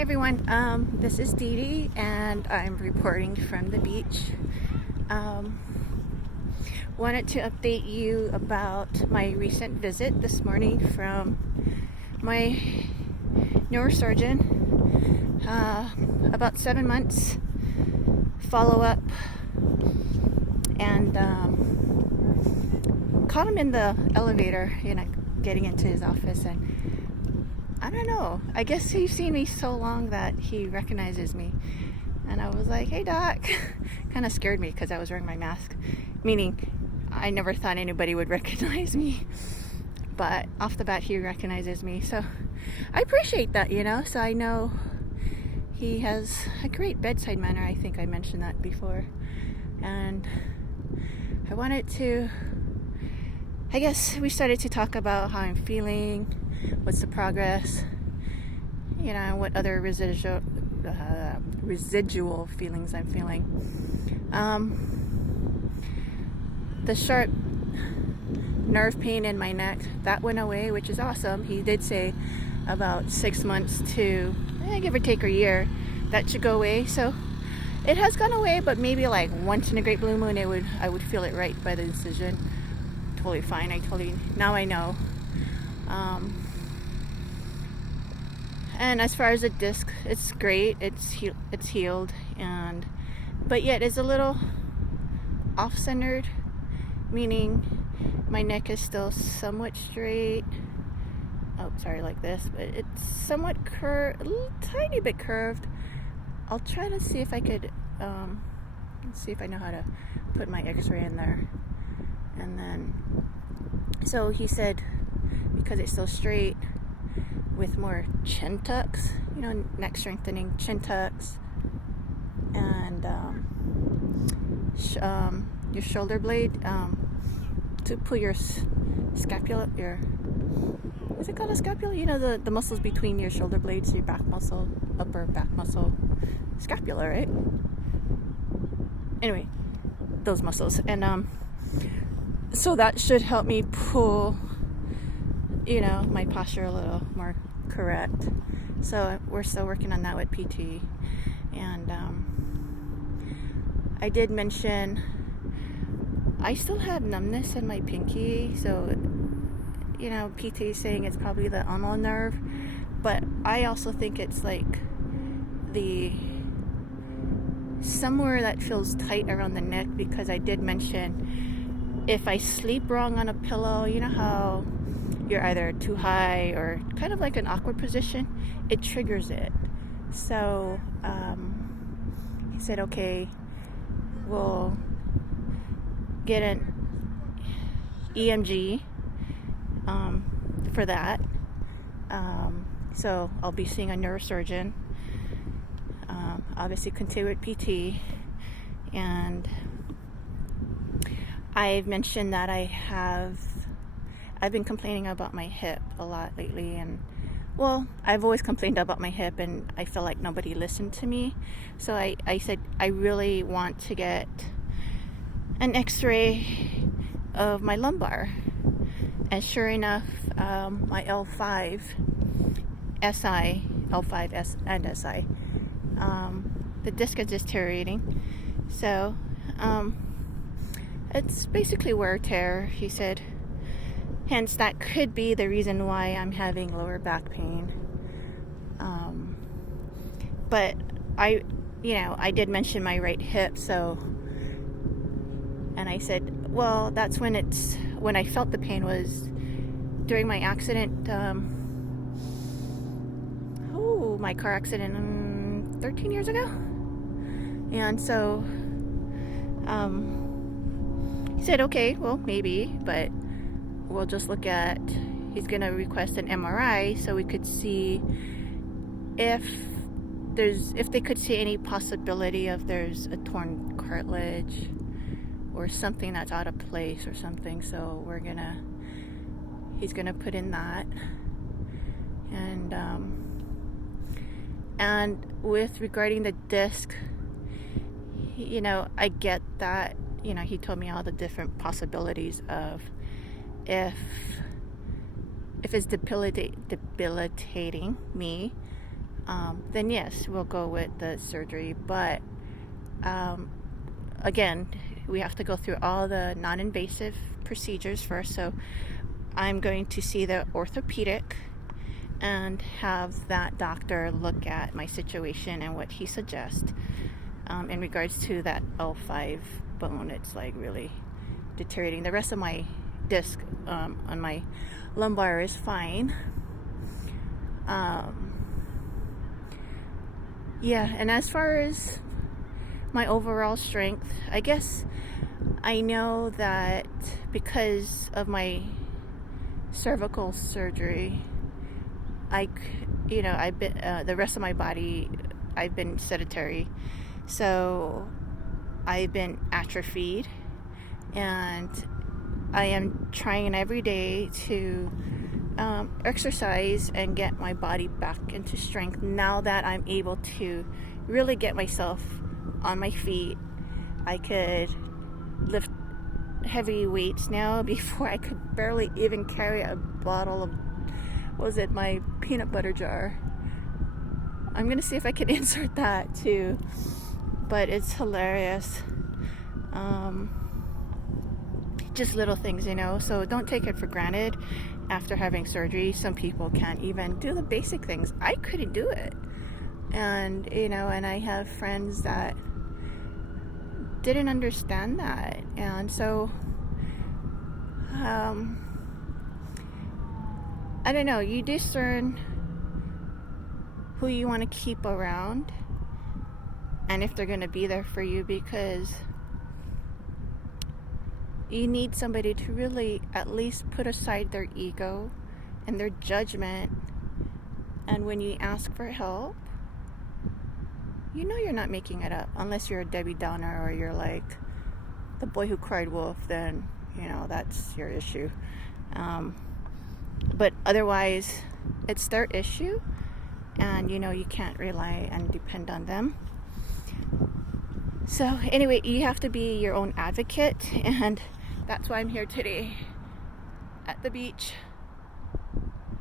everyone, this is Didi and I'm reporting from the beach. Wanted to update you about my recent visit this morning from my neurosurgeon. About 7 months follow-up, and caught him in the elevator, getting into his office, and I don't know, I guess he's seen me so long that he recognizes me. And I was like, "Hey doc." Kind of scared me because I was wearing my mask, meaning I never thought anybody would recognize me, but off the bat he recognizes me, so I appreciate that, so I know he has a great bedside manner. I think I mentioned that before, and I wanted to, I guess we started to talk about how I'm feeling, what's the progress, and what other residual feelings I'm feeling. The sharp nerve pain in my neck, that went away, which is awesome. He did say about 6 months to give or take a year, that should go away. So it has gone away, but maybe like once in a great blue moon I would feel it right by the incision. Totally fine. Now I know. And as far as the disc, it's great. It's healed, but yet it's a little off-centered, meaning my neck is still somewhat straight. Oh, sorry, like this, but it's somewhat curved, a little tiny bit curved. I'll try to see if I could, see if I know how to put my x-ray in there. And then, so he said, because it's so straight, with more chin tucks, neck strengthening chin tucks, and your shoulder blade, to pull your scapula, is it called a scapula? The muscles between your shoulder blades, your back muscle, upper back muscle, scapula, right? Anyway, those muscles, and so that should help me pull, my posture a little more correct. So we're still working on that with PT, and I did mention I still have numbness in my pinky, so PT is saying it's probably the ulnar nerve, but I also think it's like somewhere that feels tight around the neck, because I did mention if I sleep wrong on a pillow, how you're either too high or kind of like an awkward position, it triggers it. So he said, okay, we'll get an EMG for that. So I'll be seeing a neurosurgeon, obviously continue with PT, and I've mentioned that I've been complaining about my hip a lot lately, and I've always complained about my hip, and I feel like nobody listened to me. So I said I really want to get an x-ray of my lumbar, and sure enough, my L5 SI, L5S and SI, the disc is deteriorating. So it's basically wear tear, he said. Hence, that could be the reason why I'm having lower back pain. But I did mention my right hip, and I said, well, that's when I felt the pain was during my accident, my car accident 13 years ago. And so he said, okay, well, maybe, but we'll just look at, he's going to request an MRI so we could see if they could see any possibility of there's a torn cartilage or something that's out of place or something. So he's gonna put in that, and with regarding the disc, I get that, he told me all the different possibilities of if it's debilitating me, then yes, we'll go with the surgery. But again, we have to go through all the non-invasive procedures first. So I'm going to see the orthopedic and have that doctor look at my situation and what he suggests in regards to that L5 bone. It's like really deteriorating. The rest of my disc on my lumbar is fine. Yeah, and as far as my overall strength, I guess I know that because of my cervical surgery, I've been the rest of my body, I've been sedentary, so I've been atrophied, and I am trying every day to exercise and get my body back into strength now that I'm able to really get myself on my feet. I could lift heavy weights now. Before I could barely even carry a bottle of, my peanut butter jar. I'm gonna see if I can insert that too, but it's hilarious. Just little things, so don't take it for granted. After having surgery, some people can't even do the basic things. I couldn't do it, and and I have friends that didn't understand that, and so I don't know, you discern who you want to keep around and if they're going to be there for you, because you need somebody to really at least put aside their ego and their judgment, and when you ask for help, you're not making it up. Unless you're a Debbie Downer or you're like the boy who cried wolf, then that's your issue. But otherwise, it's their issue, and you can't rely and depend on them. So anyway, you have to be your own advocate, and that's why I'm here today at the beach.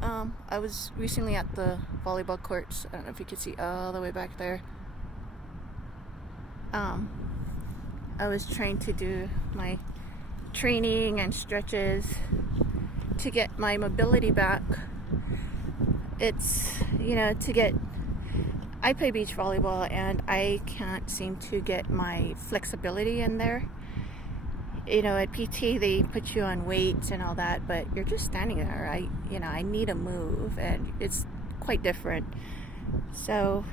I was recently at the volleyball courts. I don't know if you can see all the way back there. I was trying to do my training and stretches to get my mobility back. It's, I play beach volleyball, and I can't seem to get my flexibility in there. At PT, they put you on weights and all that, but you're just standing there. I need a move, and it's quite different. So,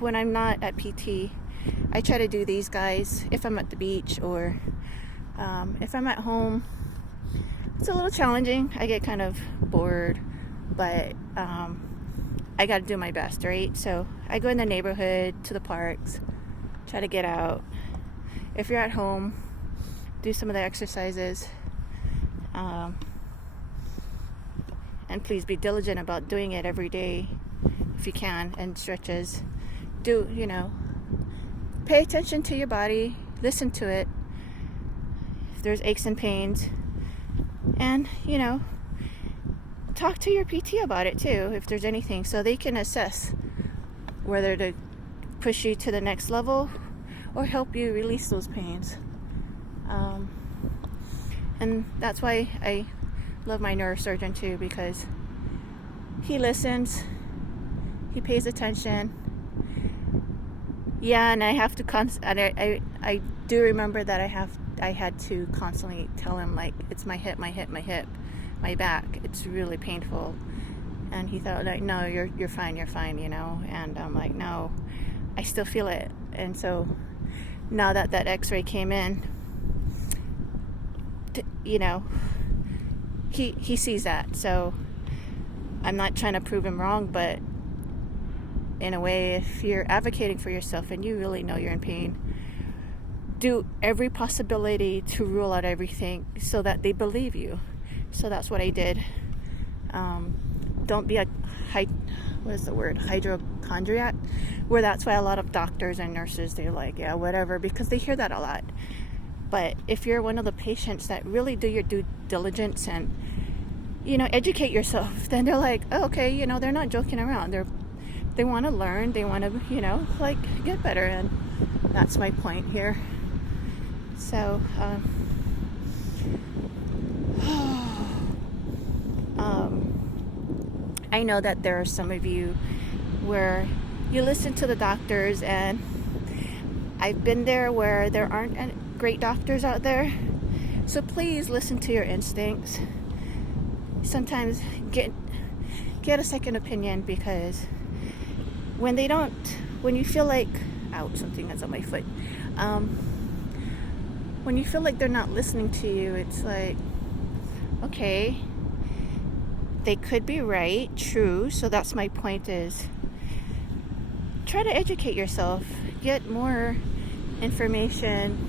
when I'm not at PT, I try to do these guys if I'm at the beach, or if I'm at home. It's a little challenging. I get kind of bored, but I got to do my best, right? So I go in the neighborhood to the parks, try to get out. If you're at home, do some of the exercises, and please be diligent about doing it every day if you can, and stretches. Pay attention to your body, listen to it if there's aches and pains, and talk to your PT about it too if there's anything, so they can assess whether to push you to the next level or help you release those pains. And that's why I love my neurosurgeon too, because he listens, he pays attention. Yeah, and I have to I do remember that I had to constantly tell him, like, it's my hip, my back. It's really painful. And he thought, like, no, you're fine, and I'm like, no, I still feel it. And so now that x-ray came in, he sees that. So I'm not trying to prove him wrong, but in a way, if you're advocating for yourself and you really know you're in pain, do every possibility to rule out everything so that they believe you. So that's what I did. Don't be a hypochondriac, where that's why a lot of doctors and nurses, they're like, yeah, whatever, because they hear that a lot. But if you're one of the patients that really do your due diligence and educate yourself, then they're like, oh, okay, they're not joking around. They're they want to learn, they want to, like, get better, and that's my point here. So, I know that there are some of you where you listen to the doctors, and I've been there where there aren't great doctors out there. So please listen to your instincts. Sometimes get a second opinion, because when you feel like, ouch, something is on my foot. When you feel like they're not listening to you, it's like, okay, they could be right, true. So that's my point, is try to educate yourself, get more information,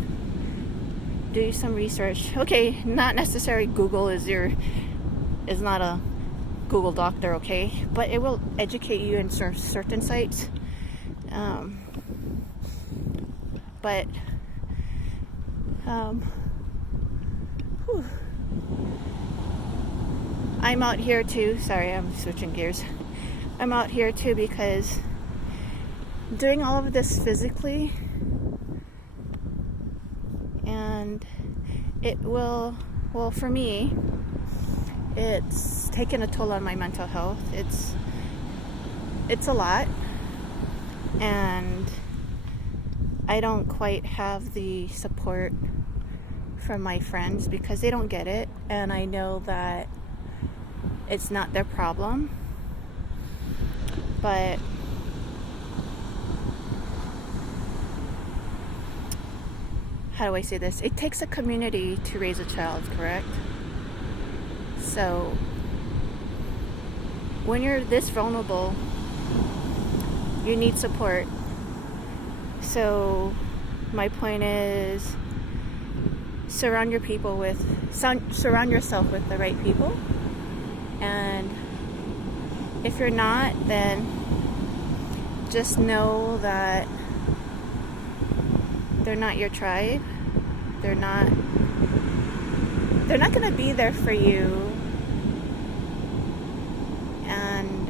do some research. Okay, not necessarily Google is not a Google doctor, okay, but it will educate you in certain sites. But I'm out here too. Sorry, I'm switching gears. I'm out here too because doing all of this physically, and it will, well, for me, it's taken a toll on my mental health. It's a lot, and I don't quite have the support from my friends because they don't get it, and I know that it's not their problem. But how do I say this? It takes a community to raise a child, correct? So when you're this vulnerable, you need support. So my point is, surround yourself with the right people. And if you're not, then just know that they're not your tribe. They're not going to be there for you. And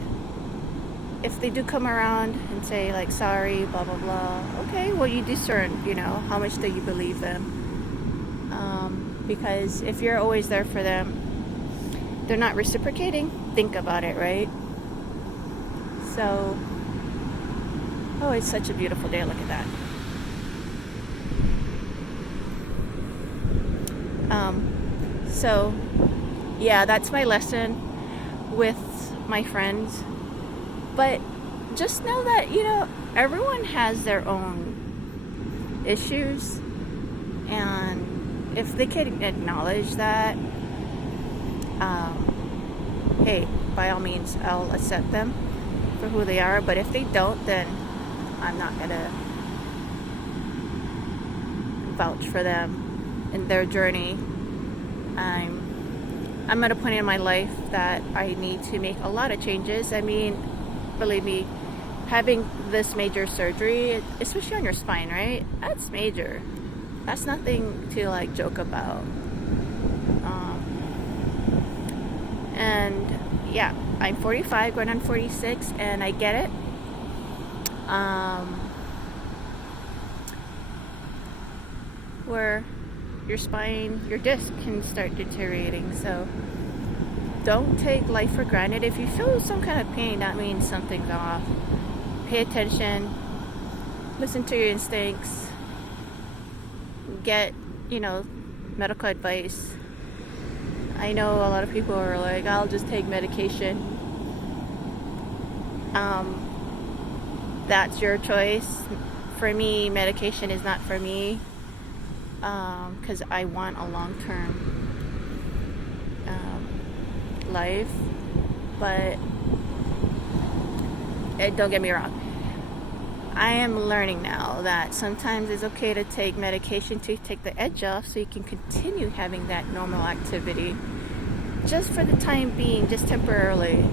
if they do come around and say, like, sorry, blah blah blah, okay, well, you discern, how much do you believe them. Because if you're always there for them, they're not reciprocating. Think about it, right? So, oh, it's such a beautiful day. Look at that. So yeah, that's my lesson with my friends. But just know that, everyone has their own issues, and if they can acknowledge that, hey, by all means, I'll accept them for who they are. But if they don't, then I'm not gonna vouch for them in their journey. I'm at a point in my life that I need to make a lot of changes. I mean, believe me, having this major surgery, especially on your spine, right? That's major. That's nothing to, like, joke about. And yeah, I'm 45, going on 46, and I get it. Where your spine, your disc can start deteriorating. So don't take life for granted. If you feel some kind of pain, that means something's off. Pay attention, listen to your instincts, get, medical advice. I know a lot of people are like, I'll just take medication. That's your choice. For me, medication is not for me. Because I want a long-term life. But don't get me wrong, I am learning now that sometimes it's okay to take medication to take the edge off, so you can continue having that normal activity just for the time being, just temporarily.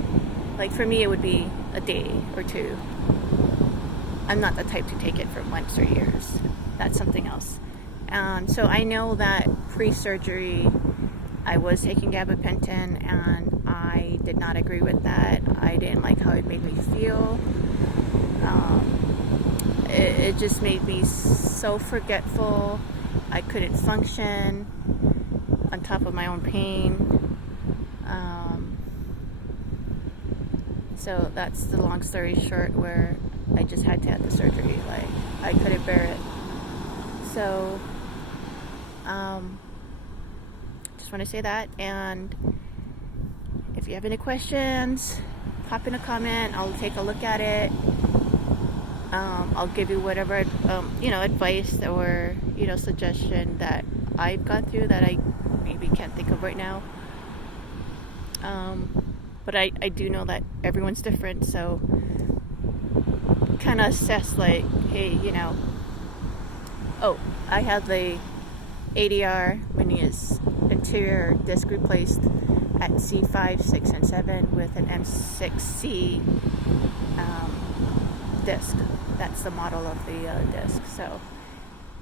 Like for me, it would be a day or two. I'm not the type to take it for months or years. That's something else. So I know that pre-surgery I was taking gabapentin, and I did not agree with that. I didn't like how it made me feel. it just made me so forgetful. I couldn't function on top of my own pain. So that's the long story short, where I just had to have the surgery. Like, I couldn't bear it. So just want to say that. And if you have any questions, pop in a comment. I'll take a look at it. I'll give you whatever advice or suggestion that I've gone through that I maybe can't think of right now. But I do know that everyone's different, so kind of assess, like, hey, I have the ADR, meaning is anterior disc replaced at C5, 6, and 7 with an M6C disc. That's the model of the disc. So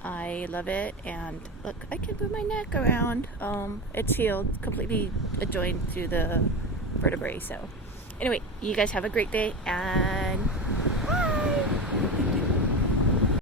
I love it, and look, I can move my neck around. It's healed, completely joined to the vertebrae. So anyway, you guys have a great day, and